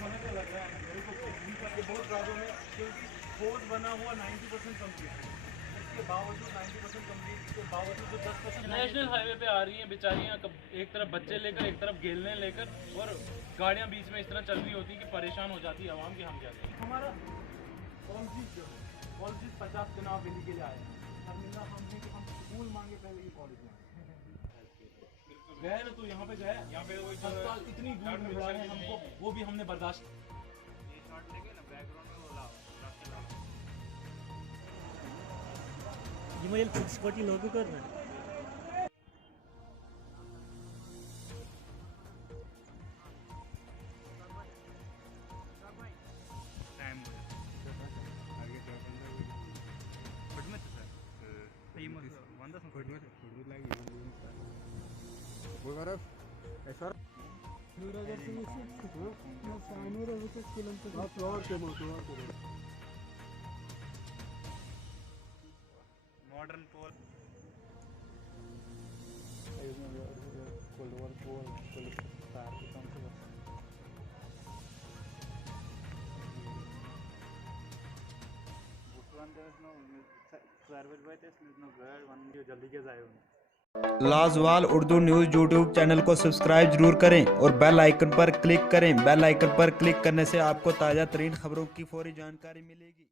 होने का लग रहा है मेरे को ये बहुत प्रॉब्लम है, क्योंकि कोड बना हुआ 90% कम्प्लीट है, इसके बावजूद 90% कम्प्लीट के बावजूद जो 10% नेशनल हाईवे पे आ रही हैं बेचारियाँ, एक तरफ बच्चे लेकर एक तरफ गेलने लेकर, और गाड़ियाँ बीच में इस तरह चल रही होती कि परेशान हो जाती है आवाम की। हम क्या करें? हमारा पॉलिसीज जो है, पॉलिसीज 50 चुनाव दिल्ली के लिए आए हैं, शर्मिंदा हम हैं कि हम स्कूल मांगे पहले ही कॉलेज में गए ना। तो यहाँ पे गए, यहाँ पे वो अस्पताल इतनी दूर मिला है हमको, वो भी हमने बर्दाश्त। ये शॉट लेके ना बैकग्राउंड में बोला ये मैं फिक्स कोटी लोगों करना टाइम आगे क्या बंदा फट में तो सर ये मत बंदा फट में लगी वो बर्फ ऐसा मॉडर्न पोल लाजवाल उर्दू न्यूज़ यूट्यूब चैनल को सब्सक्राइब जरूर करें और बेल आइकन पर क्लिक करें। बेल आइकन पर क्लिक करने से आपको ताज़ा तरीन खबरों की फौरी जानकारी मिलेगी।